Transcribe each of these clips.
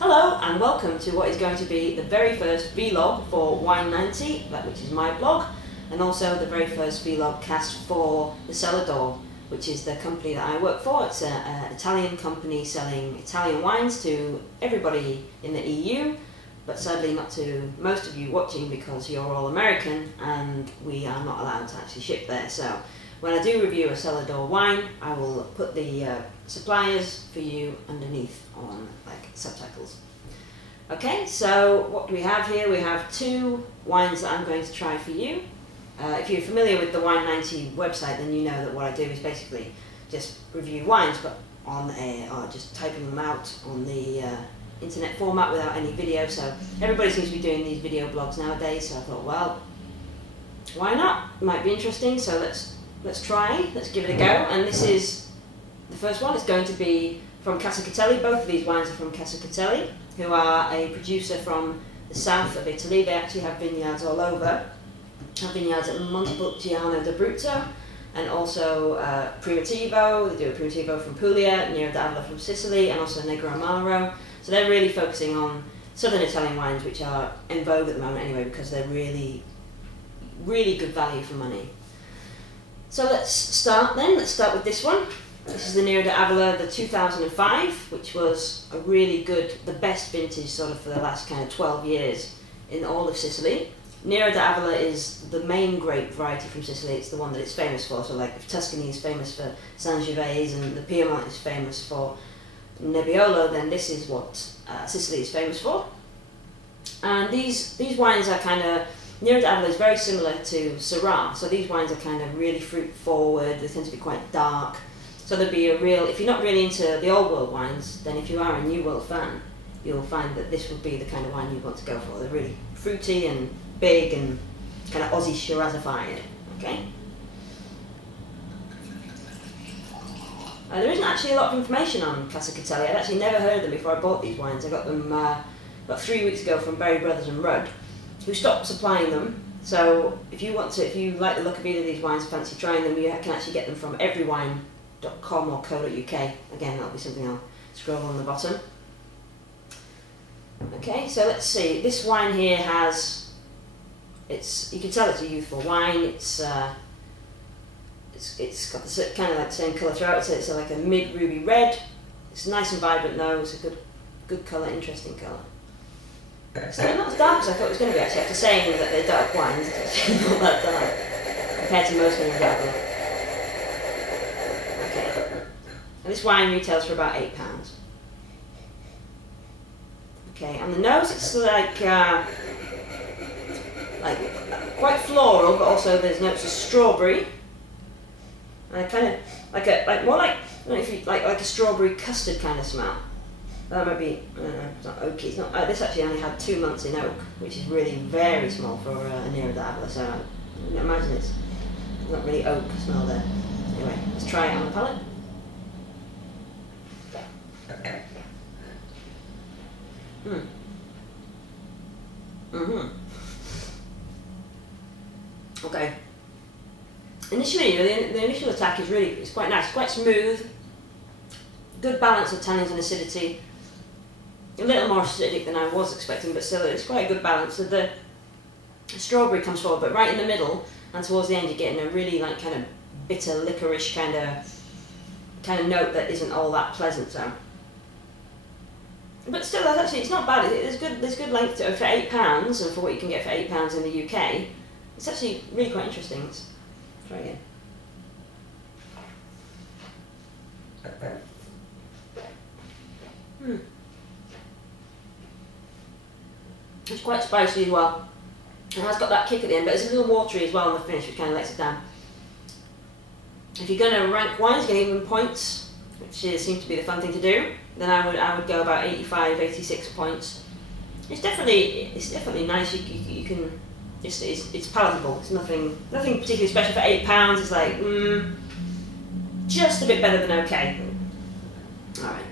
Hello and welcome to what is going to be the very first vlog for Wine90, which is my blog, and also the very first vlog cast for the Cellar Door, which is the company that I work for. It's an Italian company selling Italian wines to everybody in the EU, but sadly not to most of you watching because you're all American and we are not allowed to actually ship there. So when I do review a Cellar Door wine, I will put the suppliers for you underneath on subtitles. Okay, so what do we have here? We have two wines that I'm going to try for you. If you're familiar with the Wine90 website, then you know that what I do is basically just review wines, but on just typing them out on the internet format without any video. So everybody seems to be doing these video blogs nowadays, so I thought, well, why not? It might be interesting, so let's try, let's give it a go. And this is the first one. It's going to be from Casa Catelli. Both of these wines are from Casa Catelli, who are a producer from the south of Italy. They actually have vineyards all over. Have vineyards at Montepulciano d'Abruzzo and also Primitivo. They do a Primitivo from Puglia, Nero from Sicily, and also Nero. So they're really focusing on southern Italian wines, which are in vogue at the moment anyway, because they're really, really good value for money. So let's start then. Let's start with this one. This is the Nero d'Avola, the 2005, which was a really good, the best vintage sort of for the last kind of 12 years in all of Sicily. Nero d'Avola is the main grape variety from Sicily. It's the one that it's famous for. So like if Tuscany is famous for Sangiovese and the Piedmont is famous for Nebbiolo, then this is what Sicily is famous for. And these wines are kind of, Nero d'Avola is very similar to Syrah. So these wines are kind of really fruit forward. They tend to be quite dark. So there'll be a real, if you're not really into the old world wines, then if you are a new world fan, you'll find that this would be the kind of wine you want to go for. They're really fruity and big and kind of Aussie Shiraz-ified, okay? There isn't actually a lot of information on Casa Catelli. I'd actually never heard of them before I bought these wines. I got them about 3 weeks ago from Berry Brothers and Rudd, who stopped supplying them. So if you like the look of either of these wines, fancy trying them, you can actually get them from everywine.com or co.uk. Again, that'll be something I'll scroll on the bottom. Okay, so let's see. This wine here has, you can tell it's a youthful wine. It's got the kind of like the same colour throughout. So it's like a mid-ruby red. It's nice and vibrant though. It's a good colour, interesting colour. It's not as dark as I thought it was going to be actually. After saying that they're dark wines, it's actually not that dark compared to most Nero d'Avola. Okay, and this wine retails for about £8. Okay, on the nose it's like quite floral, but also there's notes of strawberry, and kind of more like, I don't know if you like a strawberry custard kind of smell. That might be, I don't know, it's not oaky. It's not. This actually only had 2 months in oak, which is really very small for a Nero d'Avola. So I imagine it's not really oak smell there. Anyway, let's try it on the palate. Okay. Initially, the initial attack is it's quite nice, quite smooth. Good balance of tannins and acidity. A little more acidic than I was expecting, but still it's quite a good balance. So the strawberry comes forward, but right in the middle and towards the end you're getting a really kind of bitter licorice kind of note that isn't all that pleasant. So. But still, it's not bad. There's good length to it for £8, and for what you can get for £8 in the UK, it's actually really quite interesting. Let's try again. It's quite spicy as well. It has got that kick at the end, but it's a little watery as well in the finish, which kind of lets it down. If you're going to rank wines, you're going to give them points, which seems to be the fun thing to do, then I would go about 85, 86 points. It's definitely nice. You can, it's palatable. It's nothing particularly special for £8. It's like just a bit better than okay. All right.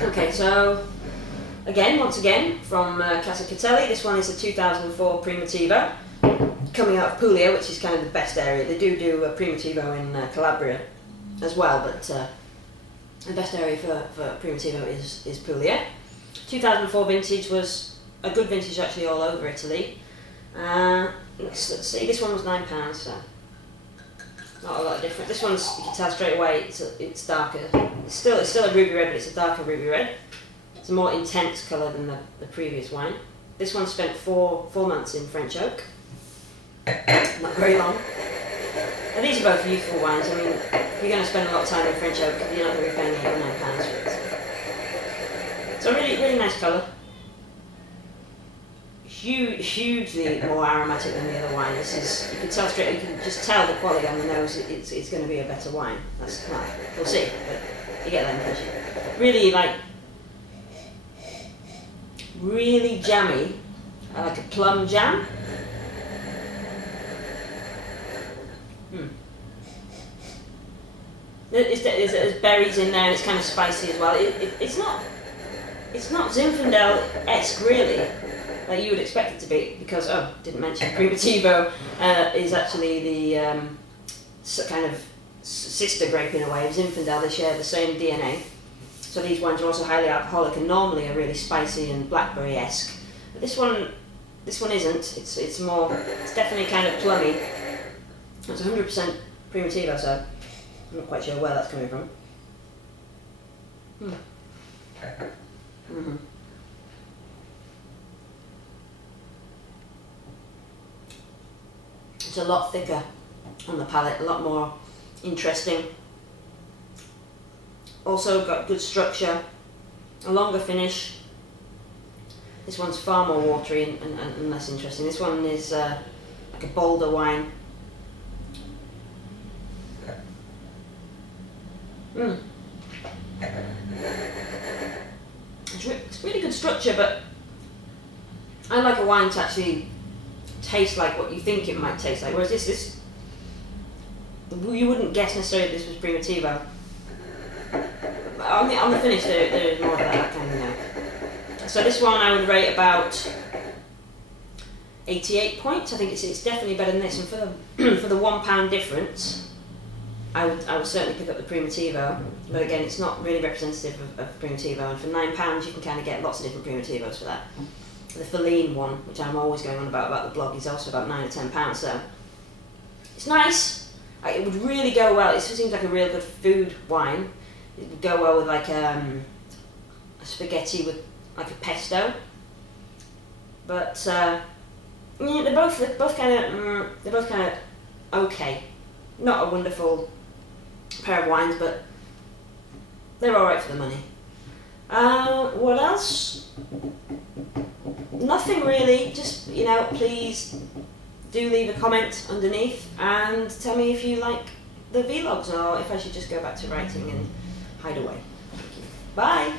Okay, so once again, from Casa Catelli. This one is a 2004 Primitivo. coming out of Puglia, which is kind of the best area. They do a Primitivo in Calabria as well, but the best area for Primitivo is Puglia. 2004 vintage was a good vintage actually all over Italy. Let's see, this one was £9, so not a lot different. This one's, you can tell straight away, it's darker. It's still a ruby red, but it's a darker ruby red. It's a more intense colour than the previous wine. This one spent four months in French oak. Not very long. And these are both youthful wines. I mean, if you're going to spend a lot of time in French oak, you're not going to be paying £8 or £9 for it. So really, really nice colour. Hugely more aromatic than the other wine. This is, you can tell straight, you can just tell the quality on the nose. It's going to be a better wine. That's, well, we'll see, but you get that impression. Really really jammy, like a plum jam. There's berries in there, and it's kind of spicy as well. It's not Zinfandel-esque really, like you would expect it to be, because, oh, didn't mention, Primitivo is actually the kind of sister grape in a way of Zinfandel. They share the same DNA. So these wines are also highly alcoholic and normally are really spicy and blackberry-esque. But this one isn't. It's definitely kind of plummy. It's 100% Primitivo, so I'm not quite sure where that's coming from. It's a lot thicker on the palate, a lot more interesting. Also got good structure, a longer finish. This one's far more watery and less interesting. This one is like a bolder wine. It's really good structure, but I like a wine to actually taste like what you think it might taste like, whereas this you wouldn't guess necessarily this was Primitivo. On the finish there is more of that kind of note. So this one I would rate about 88 points. I think it's definitely better than this, and for the £1 difference, I would certainly pick up the Primitivo. But again, it's not really representative of Primitivo, and for £9 you can kind of get lots of different Primitivos for that. The Feline one, which I'm always going on about the blog, is also about £9 or £10. So it's nice. It would really go well. It seems like a real good food wine. It would go well with like a spaghetti with like a pesto. But yeah, they're both kind of okay. Not a wonderful pair of wines, but they're all right for the money. What else? Nothing really. Just, you know, please do leave a comment underneath and tell me if you like the vlogs or if I should just go back to writing and hide away. Bye!